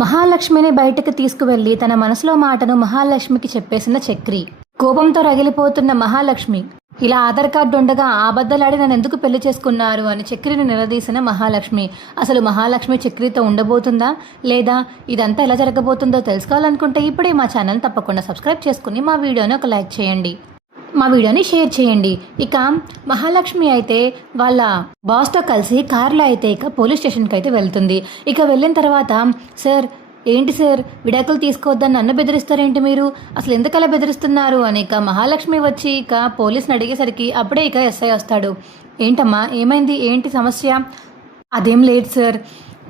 మహాలక్ష్మిని బయటకు తీసుకువెళ్లి తన మనసులో మాటను మహాలక్ష్మికి చెప్పేసిన చక్రి. కోపంతో రగిలిపోతున్న మహాలక్ష్మి, ఇలా ఆధార్ కార్డు ఉండగా అబద్ధాలాడి నన్ను ఎందుకు పెళ్లి చేసుకున్నారు అని చక్రిని నిలదీసిన మహాలక్ష్మి. అసలు మహాలక్ష్మి చక్రితో ఉండబోతుందా లేదా ఇదంతా ఎలా జరగబోతుందో తెలుసుకోవాలనుకుంటే ఇప్పుడే మా ఛానల్ తప్పకుండా సబ్స్క్రైబ్ చేసుకుని మా వీడియోని ఒక లైక్ చేయండి, మా వీడియోని షేర్ చేయండి. ఇక మహాలక్ష్మి అయితే వాళ్ళ బాస్తో కలిసి కార్లో అయితే ఇక పోలీస్ స్టేషన్కి అయితే వెళ్తుంది. ఇక వెళ్ళిన తర్వాత, సార్ ఏంటి సార్ విడాకులు తీసుకోవద్దని నన్ను బెదిరిస్తారేంటి మీరు, అసలు ఎందుకలా బెదిరిస్తున్నారు అని ఇక మహాలక్ష్మి వచ్చి ఇక పోలీసుని అడిగేసరికి అప్పుడే ఇక ఎస్ఐ వస్తాడు. ఏంటమ్మా ఏమైంది, ఏంటి సమస్య? అదేం లేదు సార్,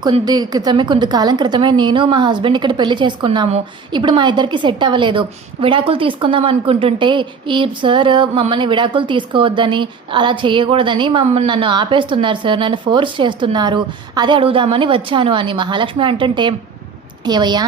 కొంత కాలం క్రితమే నేను మా హస్బెండ్ ఇక్కడ పెళ్లి చేసుకున్నాము. ఇప్పుడు మా ఇద్దరికి సెట్ అవ్వలేదు. విడాకులు తీసుకుందాం అనుకుంటుంటే ఈ సార్ మమ్మల్ని విడాకులు తీసుకోవద్దని, అలా చేయకూడదని నన్ను ఆపేస్తున్నారు సార్, నన్ను ఫోర్స్ చేస్తున్నారు, అదే అడుగుదామని వచ్చాను అని మహాలక్ష్మి అంటుంటే, ఏవయ్యా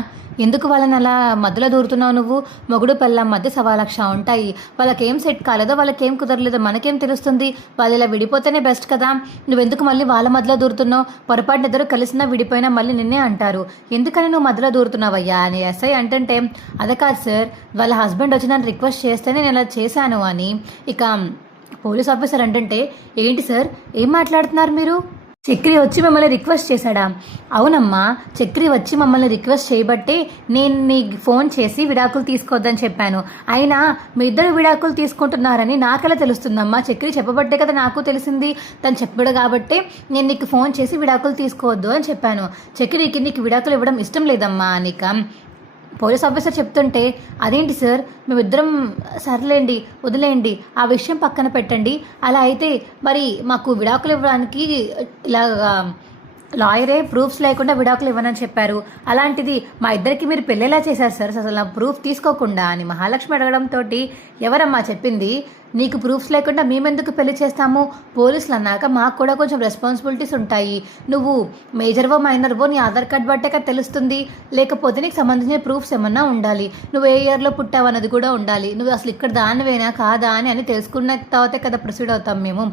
ఎందుకు వాళ్ళని అలా మధ్యలో దూరుతున్నావు నువ్వు? మొగుడు పెళ్ళాం మధ్య 1,00,000 ఉంటాయి. వాళ్ళకేం సెట్ కాలేదో, వాళ్ళకేం కుదరలేదో మనకేం తెలుస్తుంది? వాళ్ళు ఇలా విడిపోతేనే బెస్ట్ కదా. నువ్వెందుకు మళ్ళీ వాళ్ళ మధ్యలో దూరుతున్నావు? పొరపాటున ఇద్దరు కలిసినా విడిపోయినా మళ్ళీ నిన్నే అంటారు, ఎందుకని నువ్వు మధ్యలో దూరుతున్నావయ్యా అని ఎస్ఐ అంటుంటే, అదే కాదు సార్, వాళ్ళ హస్బెండ్ వచ్చి నన్ను రిక్వెస్ట్ చేస్తేనే నేను ఇలా చేశాను అని ఇక పోలీస్ ఆఫీసర్ అంటుంటే, ఏంటి సార్ ఏం మాట్లాడుతున్నారు మీరు? చక్రి వచ్చి మిమ్మల్ని రిక్వెస్ట్ చేశాడా? అవునమ్మా, చక్రి వచ్చి మమ్మల్ని రిక్వెస్ట్ చేయబట్టే నేను నీకు ఫోన్ చేసి విడాకులు తీసుకోవద్దని చెప్పాను. అయినా మీ ఇద్దరు విడాకులు తీసుకుంటున్నారని నాకెలా తెలుస్తుందమ్మా? చక్రి చెప్పబట్టే కదా నాకు తెలిసింది. తను చెప్పాడు కాబట్టే నేను నీకు ఫోన్ చేసి విడాకులు తీసుకోవద్దు అని చెప్పాను. చక్రికి నీకు విడాకులు ఇవ్వడం ఇష్టం లేదమ్మా అనిక పోలీస్ ఆఫీసర్ చెప్తుంటే, అదేంటి సార్ మేమిద్దరం, సర్లేండి వదిలేయండి, ఆ విషయం పక్కన పెట్టండి. అలా అయితే మరి మాకు విడాకులు ఇవ్వడానికి ఇలాగా లాయరే ప్రూఫ్స్ లేకుండా విడాకులు ఇవ్వనని చెప్పారు. అలాంటిది మా ఇద్దరికి మీరు పెళ్ళేలా చేశారు సార్ అసలు ప్రూఫ్ తీసుకోకుండా అని మహాలక్ష్మి అడగడంతో, ఎవరమ్మా చెప్పింది? నీకు ప్రూఫ్స్ లేకుండా మేమెందుకు పెళ్లి చేస్తాము? పోలీసులు అన్నాక మాకు కూడా కొంచెం రెస్పాన్సిబిలిటీస్ ఉంటాయి. నువ్వు మేజర్వో మైనర్వో నీ ఆధార్ కార్డ్ బట్టే కదా తెలుస్తుంది, లేకపోతే నీకు సంబంధించిన ప్రూఫ్స్ ఏమన్నా ఉండాలి. నువ్వు ఏ ఇయర్లో పుట్టావు అన్నది కూడా ఉండాలి. నువ్వు అసలు ఇక్కడ దానివేనా కాదా అని తెలుసుకున్న తర్వాతే కదా ప్రొసీడ్ అవుతాం మేము.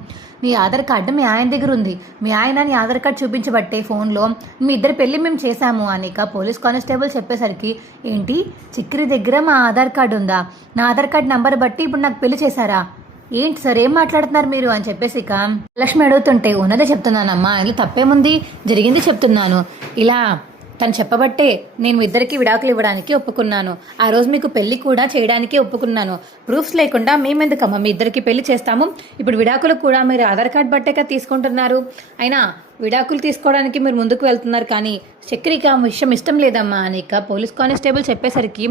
నీ ఆధార్ కార్డు మీ ఆయన దగ్గర ఉంది, మీ ఆయన నీ ఆధార్ కార్డు చూపించబట్టే ఫోన్లో మీ ఇద్దరు పెళ్ళి మేము చేశాము అని పోలీస్ కానిస్టేబుల్ చెప్పేసరికి, ఏంటి చక్రి దగ్గర మా ఆధార్ కార్డు ఉందా? నా ఆధార్ కార్డు నంబర్ బట్టి ఇప్పుడు నాకు పెళ్లి చేశారా? ఏంటి సార్ ఏం మాట్లాడుతున్నారు మీరు అని చెప్పేసి ఇక లక్ష్మి అడుగుతుంటే, ఉన్నదే చెప్తున్నానమ్మా, ఇలా తప్పేముంది, జరిగింది చెప్తున్నాను. ఇలా తను చెప్పబట్టే నేను ఇద్దరికి విడాకులు ఇవ్వడానికి ఒప్పుకున్నాను. ఆ రోజు మీకు పెళ్లి కూడా చేయడానికి ఒప్పుకున్నాను. ప్రూఫ్స్ లేకుండా మేమెందుకమ్మా మీ ఇద్దరికి పెళ్లి చేస్తాము? ఇప్పుడు విడాకులు కూడా మీరు ఆధార్ కార్డ్ బట్టేగా తీసుకుంటున్నారు. అయినా విడాకులు తీసుకోవడానికి మీరు ముందుకు వెళ్తున్నారు, కానీ చక్రికి ఆ విషయం ఇష్టం లేదమ్మా అని ఇక పోలీస్ కానిస్టేబుల్ చెప్పేసరికి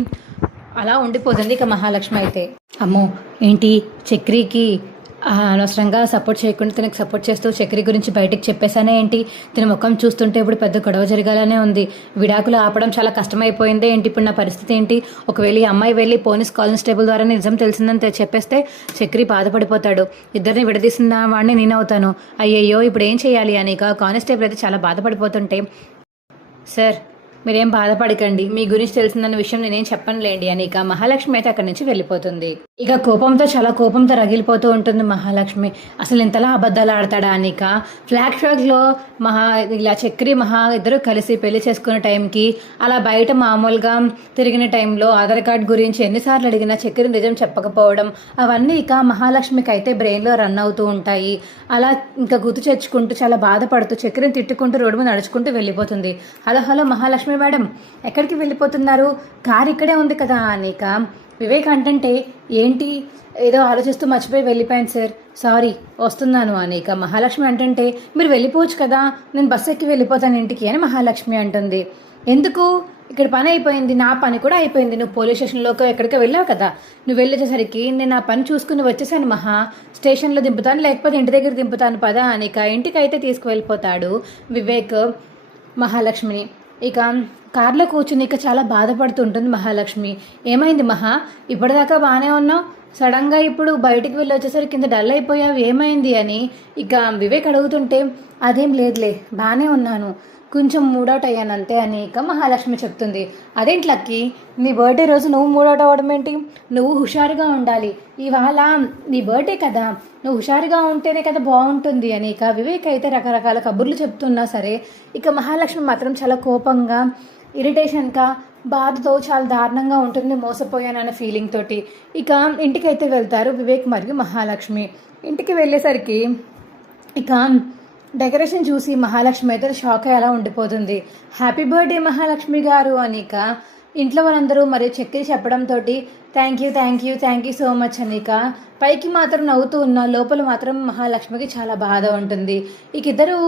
అలా ఉండిపోతుంది. ఇక మహాలక్ష్మి అయితే, అమ్మో ఏంటి చక్రికి అనవసరంగా సపోర్ట్ చేయకుండా తనకు సపోర్ట్ చేస్తూ చక్రి గురించి బయటకు చెప్పేశానే ఏంటి? తన ముఖం చూస్తుంటే ఇప్పుడు పెద్ద గొడవ జరగాలనే ఉంది. విడాకులు ఆపడం చాలా కష్టమైపోయిందే ఏంటి? ఇప్పుడు నా పరిస్థితి ఏంటి? ఒకవేళ ఈ అమ్మాయి వెళ్ళి పోలీస్ కానిస్టేబుల్ ద్వారా నిజం తెలిసిందని చెప్పేస్తే చక్రి బాధపడిపోతాడు. ఇద్దరిని విడదీసిన వాడిని నేనవుతాను. అయ్యయ్యో ఇప్పుడు ఏం చేయాలి అని ఇక కానిస్టేబుల్ అయితే చాలా బాధపడిపోతుంటే, సార్ మీరేం బాధపడకండి, మీ గురించి తెలిసిందన్న విషయం నేనేం చెప్పనులేండి అని ఇక మహాలక్ష్మి అయితే అక్కడి నుంచి వెళ్ళిపోతుంది. ఇక చాలా కోపంతో రగిలిపోతూ ఉంటుంది మహాలక్ష్మి. అసలు ఇంతలా అబద్ధాలు ఆడతాడా అని ఇక ఫ్లాష్ బ్యాక్లో ఇలా చక్రి ఇద్దరు కలిసి పెళ్లి చేసుకునే టైంకి అలా బయట మామూలుగా తిరిగిన టైంలో ఆధార్ కార్డ్ గురించి ఎన్నిసార్లు అడిగినా చక్రి నిజం చెప్పకపోవడం, అవన్నీ ఇక మహాలక్ష్మికి అయితే బ్రెయిన్లో రన్ అవుతూ ఉంటాయి. అలా ఇంకా గుర్తు తెచ్చుకుంటూ చాలా బాధపడుతూ చక్రిని తిట్టుకుంటూ రోడ్డు మీద నడుచుకుంటూ వెళ్ళిపోతుంది. హలో మహాలక్ష్మి మేడం ఎక్కడికి వెళ్ళిపోతున్నారు? కార్ ఇక్కడే ఉంది కదా అనేక వివేక్ అంటుంటే, ఏంటి ఏదో ఆలోచిస్తూ మర్చిపోయి వెళ్ళిపోయాను సార్, సారీ వస్తున్నాను అనేక మహాలక్ష్మి అంటుంటే, మీరు వెళ్ళిపోవచ్చు కదా, నేను బస్సు ఎక్కి వెళ్ళిపోతాను ఇంటికి అని మహాలక్ష్మి అంటుంది. ఎందుకు? ఇక్కడ పని అయిపోయింది, నా పని కూడా అయిపోయింది. నువ్వు పోలీస్ స్టేషన్లోకి ఎక్కడికి వెళ్ళావు కదా, నువ్వు వెళ్ళేసరికి నేను ఆ పని చూసుకుని వచ్చేసాను స్టేషన్లో దింపుతాను, లేకపోతే ఇంటి దగ్గర దింపుతాను పదా అనేక ఇంటికి అయితే తీసుకువెళ్ళిపోతాడు వివేక్ మహాలక్ష్మిని. ఇక కార్లో కూర్చుని ఇక చాలా బాధపడుతుంటుంది మహాలక్ష్మి. ఏమైంది ఇప్పటిదాకా బాగానే ఉన్నావు, సడన్గా ఇప్పుడు బయటికి వెళ్ళి వచ్చేసరికి కింద డల్ అయిపోయావు, ఏమైంది అని ఇక వివేక్ అడుగుతుంటే, అదేం లేదులే బాగానే ఉన్నాను, కొంచెం మూడౌట్ అయ్యాను అంతే అని ఇక మహాలక్ష్మి చెప్తుంది. అదేంటి లక్కీ, నీ బర్త్డే రోజు నువ్వు మూడౌట్ అవ్వడం ఏంటి? నువ్వు హుషారుగా ఉండాలి, ఇవాళ నీ బర్త్డే కదా, నువ్వు హుషారుగా ఉంటేనే కదా బాగుంటుంది అని ఇక వివేక్ అయితే రకరకాల కబుర్లు చెప్తున్నా సరే ఇక మహాలక్ష్మి మాత్రం చాలా కోపంగా ఇరిటేషన్గా బాధతో చాలా దారుణంగా ఉంటుంది, మోసపోయానన్న ఫీలింగ్ తోటి. ఇక ఇంటికైతే వెళ్తారు వివేక్ మరియు మహాలక్ష్మి. ఇంటికి వెళ్ళేసరికి ఇక డెకరేషన్ చూసి మహాలక్ష్మి అయితే షాక్ అయ్యేలా ఉండిపోతుంది. హ్యాపీ బర్త్డే మహాలక్ష్మి గారు అని ఇక ఇంట్లో వాళ్ళందరూ మరియు చక్కెర చెప్పడంతో థ్యాంక్ యూ సో మచ్ అని ఇక పైకి మాత్రం నవ్వుతూ ఉన్న లోపల మాత్రం మహాలక్ష్మికి చాలా బాధ ఉంటుంది. ఇక ఇద్దరు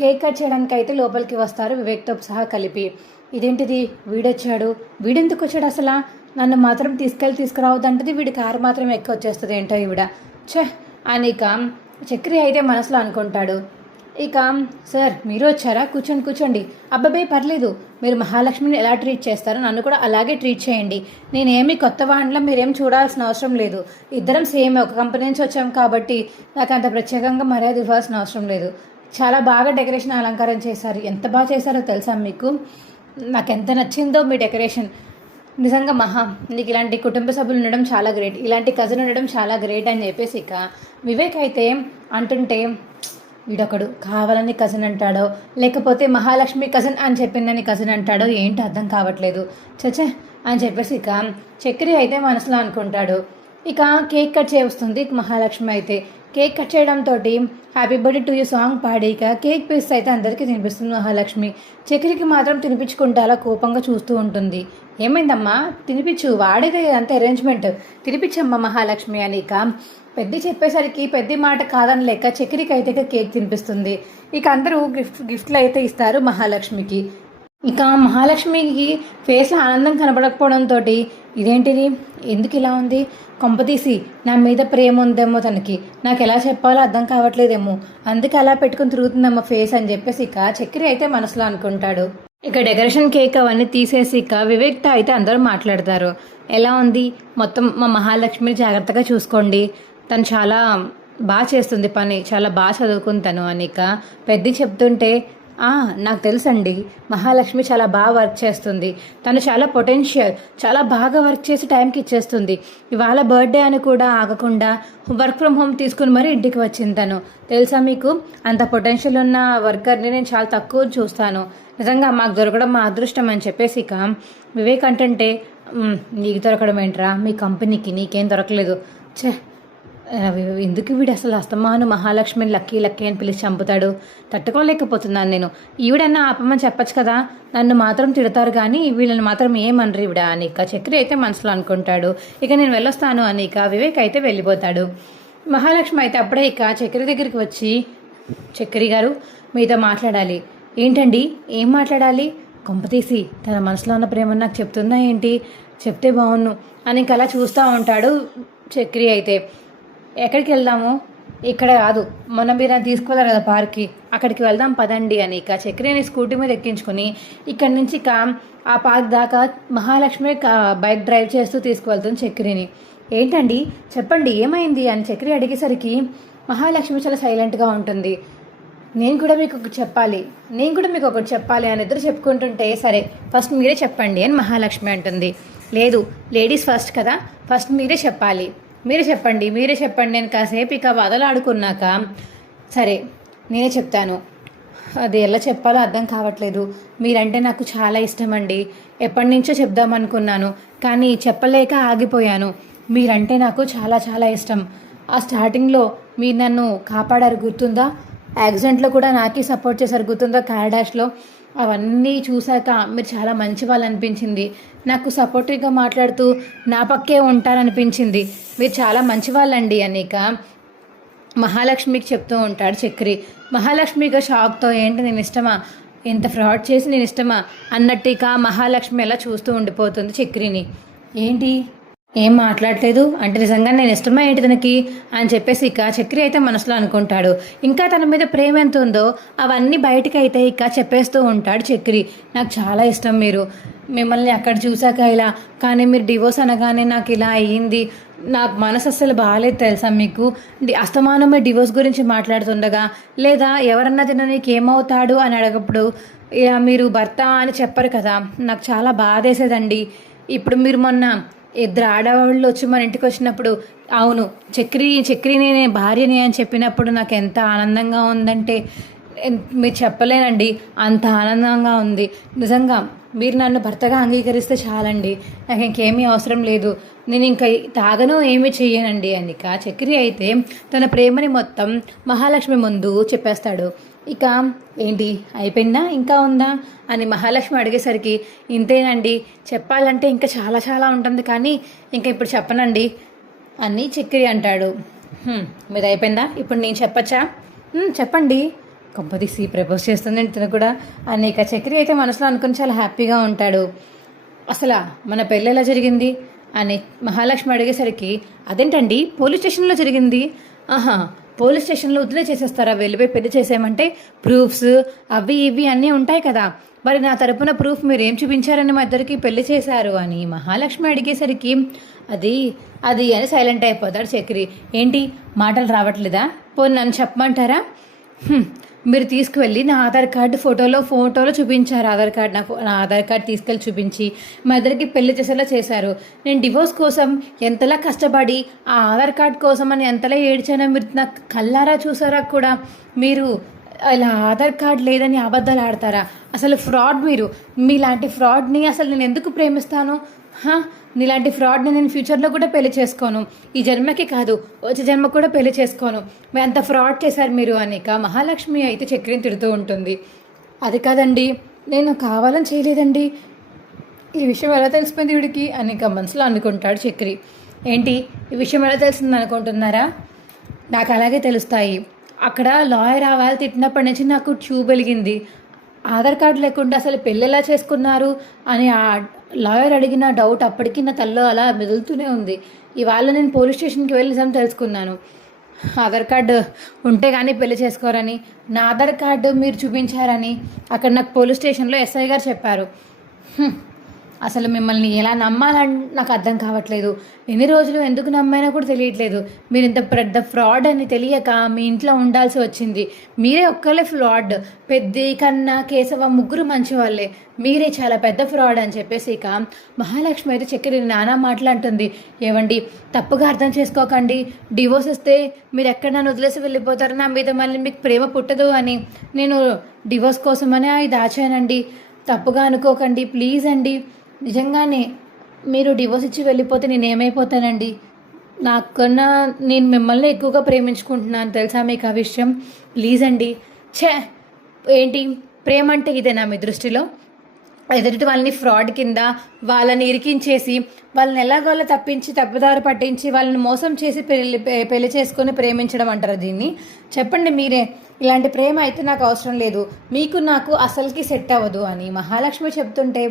కేక్ కట్ చేయడానికి అయితే లోపలికి వస్తారు వివేక్తో సహా కలిపి. ఇదేంటిది, వీడెందుకు వచ్చాడు అసలు, నన్ను మాత్రం తీసుకురావద్దంటది, వీడి కారు మాత్రం ఎక్కి వచ్చేస్తుంది ఏంటో ఈవిడ అని ఇక చక్రి అయితే మనసులో అనుకుంటాడు. ఇక సార్ మీరు వచ్చారా, కూర్చోండి. అబ్బాబే పర్లేదు, మీరు మహాలక్ష్మిని ఎలా ట్రీట్ చేస్తారో నన్ను కూడా అలాగే ట్రీట్ చేయండి. నేనేమి కొత్త వాడిలో మీరేం చూడాల్సిన అవసరం లేదు, ఇద్దరం సేమ్ ఒక కంపెనీ నుంచి వచ్చాం కాబట్టి నాకు అంత ప్రత్యేకంగా మర్యాద ఇవ్వాల్సిన అవసరం లేదు. చాలా బాగా డెకరేషన్ అలంకారం చేశారు, ఎంత బాగా చేశారో తెలుసా మీకు, నాకు ఎంత నచ్చిందో మీ డెకరేషన్. నిజంగా నీకు ఇలాంటి కుటుంబ సభ్యులు ఉండడం చాలా గ్రేట్, ఇలాంటి కజిన్ ఉండడం చాలా గ్రేట్ అని చెప్పేసి ఇక వివేక్ అయితే అంటుంటే వీడొకడు కావాలని కజిన్ అంటాడో లేకపోతే మహాలక్ష్మి కజిన్ అని చెప్పిందని కజిన్ అంటాడో ఏంటో అర్థం కావట్లేదు చచ్చే అని చెప్పేసి ఇక చక్రి అయితే మనసులో అనుకుంటాడు. ఇక కేక్ కట్ చేస్తుంది మహాలక్ష్మి అయితే. కేక్ కట్ చేయడంతో happy birthday to you song పాడి ఇక కేక్ పీస్ అయితే అందరికీ తినిపిస్తుంది మహాలక్ష్మి. చక్రికి మాత్రం తినిపించుకుంటే అలా కోపంగా చూస్తూ ఉంటుంది. ఏమైందమ్మా, తినిపించు, వాడేదే అంత అరేంజ్మెంట్, తినిపించమ్మా మహాలక్ష్మి అని ఇక పెద్ద చెప్పేసరికి పెద్ద మాట కాదని లేక చక్రికి అయితే కేక్ తినిపిస్తుంది. ఇక అందరూ గిఫ్ట్లు అయితే ఇస్తారు మహాలక్ష్మికి. ఇక మహాలక్ష్మికి ఫేస్లో ఆనందం కనబడకపోవడంతో ఇదేంటిది, ఎందుకు ఇలా ఉంది, కొంపతీసి నా మీద ప్రేమ ఉందేమో తనకి, నాకు ఎలా చెప్పాలో అర్థం కావట్లేదేమో, అందుకే అలా పెట్టుకుని తిరుగుతుందమ్మా ఫేస్ అని చెప్పేసి ఇక చక్రి అయితే మనసులో అనుకుంటాడు. ఇక డెకరేషన్ కేక్ అవన్నీ తీసేసి ఇక వివేక్తో అయితే అందరూ మాట్లాడతారు. ఎలా ఉంది, మొత్తం మా మహాలక్ష్మిని జాగ్రత్తగా చూసుకోండి, తను చాలా బాగా చేస్తుంది పని, చాలా బాగా చదువుకుంటాను అని ఇక పెద్ద చెప్తుంటే నాకు తెలుసండి, మహాలక్ష్మి చాలా బాగా వర్క్ చేస్తుంది, తను చాలా పొటెన్షియల్, చాలా బాగా వర్క్ చేసి టైంకి ఇచ్చేస్తుంది. ఇవాళ బర్త్డే అని కూడా ఆగకుండా వర్క్ ఫ్రమ్ హోమ్ తీసుకుని మరీ ఇంటికి వచ్చింది తను. తెలుసా మీకు, అంత పొటెన్షియల్ ఉన్న వర్కర్ని నేను చాలా తక్కువ చూస్తాను, నిజంగా మాకు దొరకడం మా అదృష్టం అని చెప్పేసి ఇక వివేక్ అంటుంటే నీకు దొరకడం ఏంట్రా, మీ కంపెనీకి నీకేం దొరకలేదు, ఎందుకు వీడు అసలు అస్తమాను మహాలక్ష్మిని లక్కీ అని పిలిచి చంపుతాడు, తట్టుకోలేకపోతున్నాను నేను, ఈవిడన్నా ఆపమని చెప్పచ్చు కదా, నన్ను మాత్రం తిడతారు కానీ వీళ్ళని మాత్రం ఏమనరు ఈవిడ అని ఇక చక్రి అయితే మనసులో అనుకుంటాడు. ఇక నేను వెళ్ళొస్తాను అని ఇక వివేక్ అయితే వెళ్ళిపోతాడు. మహాలక్ష్మి అయితే అప్పుడే ఇక చక్రి దగ్గరికి వచ్చి, చక్రి గారు మీతో మాట్లాడాలి. ఏంటండి, ఏం మాట్లాడాలి, కొంపతీసి తన మనసులో ఉన్న ప్రేమ నాకు చెప్తుందా ఏంటి, చెప్తే బాగున్ను అని ఇంక అలా చూస్తూ ఉంటాడు చక్రి అయితే. ఎక్కడికి వెళ్దాము, ఇక్కడ కాదు, మొన్న మీరు తీసుకువెళ్ళారు కదా పార్క్కి, అక్కడికి వెళ్దాం పదండి అని ఇక చక్రిని స్కూటీ మీద ఎక్కించుకొని ఇక్కడి నుంచి ఇక ఆ పార్క్ దాకా మహాలక్ష్మి బైక్ డ్రైవ్ చేస్తూ తీసుకువెళ్తుంది చక్రిని. ఏంటండి చెప్పండి ఏమైంది అని చక్రి అడిగేసరికి మహాలక్ష్మి చాలా సైలెంట్గా ఉంటుంది. నేను కూడా మీకు ఒకటి చెప్పాలి అని ఇద్దరు చెప్పుకుంటుంటే, సరే ఫస్ట్ మీరే చెప్పండి అని మహాలక్ష్మి అంటుంది. లేదు, లేడీస్ ఫస్ట్ కదా, ఫస్ట్ మీరే చెప్పండి నేను కాసేపు ఇక వదలాడుకున్నాక సరే నేనే చెప్తాను, అది ఎలా చెప్పాలో అర్థం కావట్లేదు, మీరంటే నాకు చాలా ఇష్టం అండి, ఎప్పటి నుంచో చెప్దామనుకున్నాను కానీ చెప్పలేక ఆగిపోయాను, మీరంటే నాకు చాలా చాలా ఇష్టం, ఆ స్టార్టింగ్లో మీరు నన్ను కాపాడారు గుర్తుందా, యాక్సిడెంట్లో కూడా నాకే సపోర్ట్ చేశారు గుర్తుందా కార్ డాష్లో, అవన్నీ చూశాక మీరు చాలా మంచి వాళ్ళు అనిపించింది, నాకు సపోర్టివ్గా మాట్లాడుతూ నా పక్కే ఉంటారనిపించింది, మీరు చాలా మంచి వాళ్ళండి అని ఇక మహాలక్ష్మికి చెప్తూ ఉంటాడు చక్రి. మహాలక్ష్మిగా షాక్తో ఏంటి నేను ఇష్టమా, ఎంత ఫ్రాడ్ చేసి నేను ఇష్టమా అన్నట్టు ఇక మహాలక్ష్మి అలా చూస్తూ ఉండిపోతుంది చక్రిని. ఏంటి ఏం మాట్లాడలేదు అంటే నిజంగా నేను ఇష్టమా ఏంటి తనకి అని చెప్పేసి ఇక చక్రి అయితే మనసులో అనుకుంటాడు. ఇంకా తన మీద ప్రేమ ఎంత ఉందో అవన్నీ బయటికి అయితే ఇక చెప్పేస్తూ ఉంటాడు చక్రి. నాకు చాలా ఇష్టం మీరు, మిమ్మల్ని అక్కడ చూశాక ఇలా, కానీ మీరు డివోర్స్ అనగానే నాకు ఇలా అయ్యింది, నాకు మనసు అస్సలు బాగాలేదు తెలుసా మీకు, అస్తమానమే డివోర్స్ గురించి మాట్లాడుతుండగా లేదా ఎవరన్నా తిన నీకు ఏమవుతాడు అని అడగప్పుడు ఇలా మీరు భర్త అని చెప్పరు కదా, నాకు చాలా బాధేసేదండి. ఇప్పుడు మీరు మొన్న ఇద్దరు ఆడవాళ్ళు వచ్చి మన ఇంటికి వచ్చినప్పుడు అవును చక్రిని నేను భార్యని అని చెప్పినప్పుడు నాకు ఎంత ఆనందంగా ఉందంటే మీరు చెప్పలేనండి, అంత ఆనందంగా ఉంది. నిజంగా మీరు నన్ను భర్తగా అంగీకరిస్తే చాలండి, నాకు ఇంకేమీ అవసరం లేదు. నేను ఇంకా తాగను, ఏమీ చెయ్యనండి అని చక్రి అయితే తన ప్రేమని మొత్తం మహాలక్ష్మి ముందు చెప్పేస్తాడు. ఇక ఏంటి అయిపోయిందా ఇంకా ఉందా అని మహాలక్ష్మి అడిగేసరికి ఇంతేనండి, చెప్పాలంటే ఇంకా చాలా చాలా ఉంటుంది కానీ ఇంకా ఇప్పుడు చెప్పనండి అని చక్రి అంటాడు. మీది అయిపోయిందా, ఇప్పుడు నేను చెప్పచ్చా? చెప్పండి. కొంపదీసి ప్రపోజ్ చేస్తుంది తను కూడా అనేక చక్రి అయితే మనసులో అనుకుని చాలా హ్యాపీగా ఉంటాడు. అసలు మన పెళ్ళి ఎలా జరిగింది అని మహాలక్ష్మి అడిగేసరికి అదేంటండి పోలీస్ స్టేషన్లో జరిగింది. ఆహా, పోలీస్ స్టేషన్లో వదిలే చేసేస్తారా, వెళ్ళిపోయి పెళ్లి చేసేయమంటే? ప్రూఫ్స్ అవి ఇవి అన్నీ ఉంటాయి కదా, మరి నా తరపున ప్రూఫ్ మీరు ఏం చూపించారని మా ఇద్దరికి పెళ్లి చేశారు అని మహాలక్ష్మి అడిగేసరికి అది అది అని సైలెంట్ అయిపోతాడు చక్రి. ఏంటి మాటలు రావట్లేదా, పోనీ నన్ను చెప్పమంటారా? మీరు తీసుకువెళ్ళి నా ఆధార్ కార్డు ఫోటోలో చూపించారు. నా ఆధార్ కార్డు తీసుకెళ్ళి చూపించి మా ఇద్దరికి పెళ్లి చేసేలా చేశారు. నేను డివోర్స్ కోసం ఎంతలా కష్టపడి ఆ ఆధార్ కార్డు కోసం అని ఎంతలా ఏడ్చానో మీరు నాకు కళ్ళారా చూసారా కూడా. మీరు ఇలా ఆధార్ కార్డు లేదని అబద్ధాలు ఆడతారా? అసలు ఫ్రాడ్ మీరు. మీలాంటి ఫ్రాడ్ని అసలు నేను ఎందుకు ప్రేమిస్తాను? నీలాంటి ఫ్రాడ్ని నేను ఫ్యూచర్లో కూడా పెళ్లి చేసుకోను, ఈ జన్మకి కాదు వచ్చే జన్మ కూడా పెళ్లి చేసుకోను. మీరు అంత ఫ్రాడ్ చేశారు మీరు అనేక మహాలక్ష్మి అయితే చక్రిని తిడుతూ ఉంటుంది. అది కాదండి, నేను కావాలని చేయలేదండి, ఈ విషయం ఎలా తెలిసిపోయింది వీడికి అనేక మనసులో అనుకుంటాడు చక్రి. ఏంటి ఈ విషయం ఎలా తెలిసింది అనుకుంటున్నారా? నాకు అలాగే తెలుస్తాయి. అక్కడ లాయర్ ఆ వాళ్ళు తిట్టినప్పటి నుంచి నాకు ట్యూబ్ వెలిగింది. ఆధార్ కార్డు లేకుండా అసలు పెళ్ళి ఎలా చేసుకున్నారు అని ఆ లాయర్ అడిగిన డౌట్ అప్పటికి నా తల్లో అలా మెదులుతూనే ఉంది. ఇవాళ నేను పోలీస్ స్టేషన్కి వెళ్ళి నిజం తెలుసుకున్నాను. ఆధార్ కార్డు ఉంటే కానీ పెళ్లి చేసుకోరని, నా ఆధార్ కార్డు మీరు చూపించారని అక్కడ నాకు పోలీస్ స్టేషన్లో ఎస్ఐ గారు చెప్పారు. అసలు మిమ్మల్ని ఎలా నమ్మాలని నాకు అర్థం కావట్లేదు. ఎన్ని రోజులు ఎందుకు నమ్మైనా కూడా తెలియట్లేదు. మీరు ఇంత పెద్ద ఫ్రాడ్ అని తెలియక మీ ఇంట్లో ఉండాల్సి వచ్చింది. మీరే ఒక్కలే ఫ్రాడ్, పెద్ద కన్నా కేశవ ముగ్గురు మంచి వాళ్ళే, మీరే చాలా పెద్ద ఫ్రాడ్ అని చెప్పేసి ఇక మహాలక్ష్మి అయితే చక్కెర నానా మాట్లాడుతుంది. ఏవండి తప్పుగా అర్థం చేసుకోకండి, డివోర్స్ వస్తే మీరు ఎక్కడ నన్ను వదిలేసి వెళ్ళిపోతారు, నా మీద మళ్ళీ మీకు ప్రేమ పుట్టదు అని నేను డివోర్స్ కోసమనే అది దాచానండి, తప్పుగా అనుకోకండి ప్లీజ్ అండి. నిజంగానే మీరు డివోర్స్ ఇచ్చి వెళ్ళిపోతే నేను ఏమైపోతానండి? నాకన్నా నేను మిమ్మల్ని ఎక్కువగా ప్రేమించుకుంటున్నాను తెలుసా మీకు ఆ విషయం? ప్లీజ్ అండి. ఏంటి ప్రేమ అంటే ఇదేనా మీ దృష్టిలో? ఎదుటి వాళ్ళని ఫ్రాడ్ కింద వాళ్ళని ఇరికించేసి వాళ్ళని ఎలాగోలా తప్పించి తప్పుదారి పట్టించి వాళ్ళని మోసం చేసి పెళ్లి చేసుకొని ప్రేమించడం అంటారు దీన్ని? చెప్పండి మీరే. ఇలాంటి ప్రేమ అయితే నాకు అవసరం లేదు, మీకు నాకు అసలుకి సెట్ అవ్వదు అని మహాలక్ష్మి చెప్తుంటే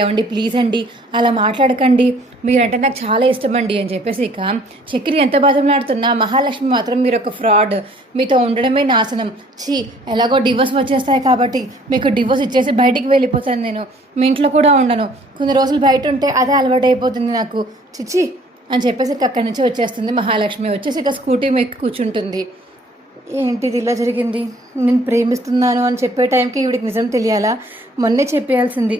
ఏవండి ప్లీజ్ అండి అలా మాట్లాడకండి, మీరంటే నాకు చాలా ఇష్టం అండి అని చెప్పేసి ఇక చక్రి ఎంత బాధలాడుతున్నా మహాలక్ష్మి మాత్రం మీరు ఒక ఫ్రాడ్, మీతో ఉండడమే నాశనం, ఎలాగో డివోర్స్ వచ్చేస్తాయి కాబట్టి మీకు డివోర్స్ ఇచ్చేసి బయటికి వెళ్ళిపోతాను, నేను మీ ఇంట్లో కూడా ఉండను, కొన్ని రోజులు బయట ఉంటే అదే అలవాటు అయిపోతుంది నాకు, చిచ్చి అని చెప్పేసి అక్కడి నుంచి వచ్చేస్తుంది మహాలక్ష్మి. వచ్చేసి ఇక స్కూటీ ఎక్కి కూర్చుంటుంది. ఏంటిది ఇలా జరిగింది? నేను ప్రేమిస్తున్నాను అని చెప్పే టైంకి ఈవిడికి నిజం తెలియాలా? మొన్నే చెప్పేయాల్సింది.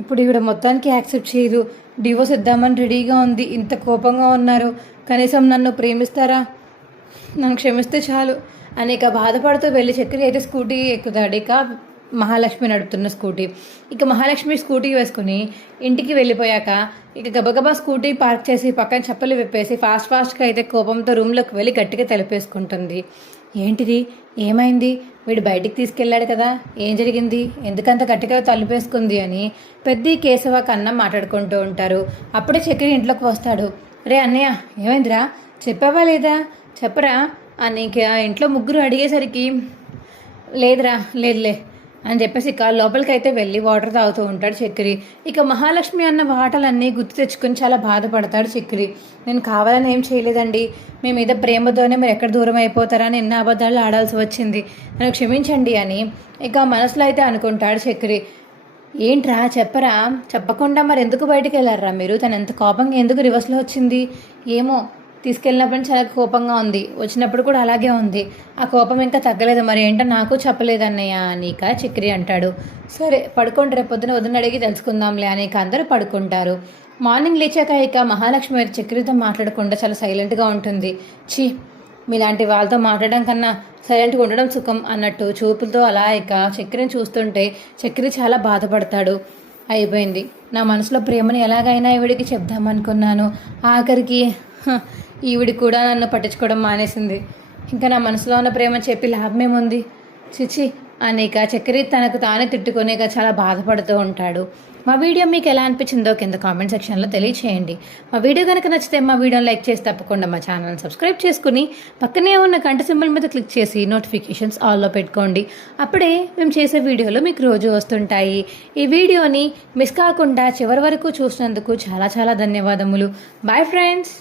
ఇప్పుడు ఈవిడ మొత్తానికి యాక్సెప్ట్ చేయదు, డివోర్స్ ఇద్దామని రెడీగా ఉంది, ఇంత కోపంగా ఉన్నారు, కనీసం నన్ను ప్రేమిస్తారా, నన్ను క్షమిస్తే చాలు అనేక బాధపడుతూ వెళ్ళి చక్కెర అయితే స్కూటీ ఎక్కుతాడు. ఇక మహాలక్ష్మి నడుపుతున్న స్కూటీ. ఇక మహాలక్ష్మి స్కూటీ వేసుకుని ఇంటికి వెళ్ళిపోయాక ఇక గబగబా స్కూటీ పార్క్ చేసి పక్కన చెప్పలు విప్పేసి ఫాస్ట్గా అయితే కోపంతో రూమ్లోకి వెళ్ళి గట్టిగా తలుపేసుకుంటుంది. ఏంటిది, ఏమైంది, వీడు బయటికి తీసుకెళ్ళాడు కదా, ఏం జరిగింది, ఎందుకంత గట్టిగా తలుపేసుకుంది అని పెద్ద కేశవ కన్నా మాట్లాడుకుంటూ ఉంటారు. అప్పుడే చక్రి ఇంట్లోకి వస్తాడు. రే అన్నయ్య ఏమైందిరా, చెప్పావా లేదా, చెప్పరా అని ఇంట్లో ముగ్గురు అడిగేసరికి లేదురా లేదులే అని చెప్పేసి ఇక లోపలికి అయితే వెళ్ళి వాటర్ తాగుతూ ఉంటాడు చక్రి. ఇక మహాలక్ష్మి అన్న మాటలన్నీ గుర్తు తెచ్చుకొని చాలా బాధపడతాడు చక్రి. నేను కావాలని ఏం చేయలేదండి, మీ మీద ప్రేమతోనే మీరు ఎక్కడ దూరం అయిపోతారా అని ఎన్నో అబద్ధాలు ఆడాల్సి వచ్చింది, నన్ను క్షమించండి అని ఇక మనసులో అయితే అనుకుంటాడు చక్రి. ఏంట్రా చెప్పరా, చెప్పకుండా మరి ఎందుకు బయటికి వెళ్ళారా మీరు, తను ఎంత కోపంగా ఎందుకు రివర్స్లో వచ్చింది ఏమో, తీసుకెళ్ళినప్పుడు చాలా కోపంగా ఉంది, వచ్చినప్పుడు కూడా అలాగే ఉంది, ఆ కోపం ఇంకా తగ్గలేదు, మరి ఏంటో నాకు చెప్పలేదన్నయ్య అనేక చక్రి అంటాడు. సరే పడుకోండి, రేపు పొద్దున వదిన అడిగి తెలుసుకుందాంలే అనేక అందరూ పడుకుంటారు. మార్నింగ్ లేచాక ఇక మహాలక్ష్మి చక్రితో మాట్లాడకుండా చాలా సైలెంట్గా ఉంటుంది. మీలాంటి వాళ్ళతో మాట్లాడడం కన్నా సైలెంట్గా ఉండడం సుఖం అన్నట్టు చూపులతో అలా ఇక చక్రిని చూస్తుంటే చక్రి చాలా బాధపడతాడు. అయిపోయింది, నా మనసులో ప్రేమని ఎలాగైనా ఈవిడికి చెప్దామనుకున్నాను. ఆఖరికి ఈవిడి కూడా నన్ను పట్టించుకోవడం మానేసింది. ఇంకా నా మనసులో ఉన్న ప్రేమ చెప్పి లాభమేముంది, చిచి అనేక చక్రి తనకు తానే తిట్టుకునేక చాలా బాధపడుతూ ఉంటాడు. మా వీడియో మీకు ఎలా అనిపించిందో కింద కామెంట్ సెక్షన్లో తెలియచేయండి. మా వీడియో కనుక నచ్చితే మా వీడియోని లైక్ చేసి తప్పకుండా మా ఛానల్ని సబ్స్క్రైబ్ చేసుకుని పక్కనే ఉన్న గంట సింబల్ మీద క్లిక్ చేసి నోటిఫికేషన్స్ ఆల్లో పెట్టుకోండి. అప్పుడే మేము చేసే వీడియోలు మీకు రోజు వస్తుంటాయి. ఈ వీడియోని మిస్ కాకుండా చివరి వరకు చూసినందుకు చాలా చాలా ధన్యవాదములు. Bye friends.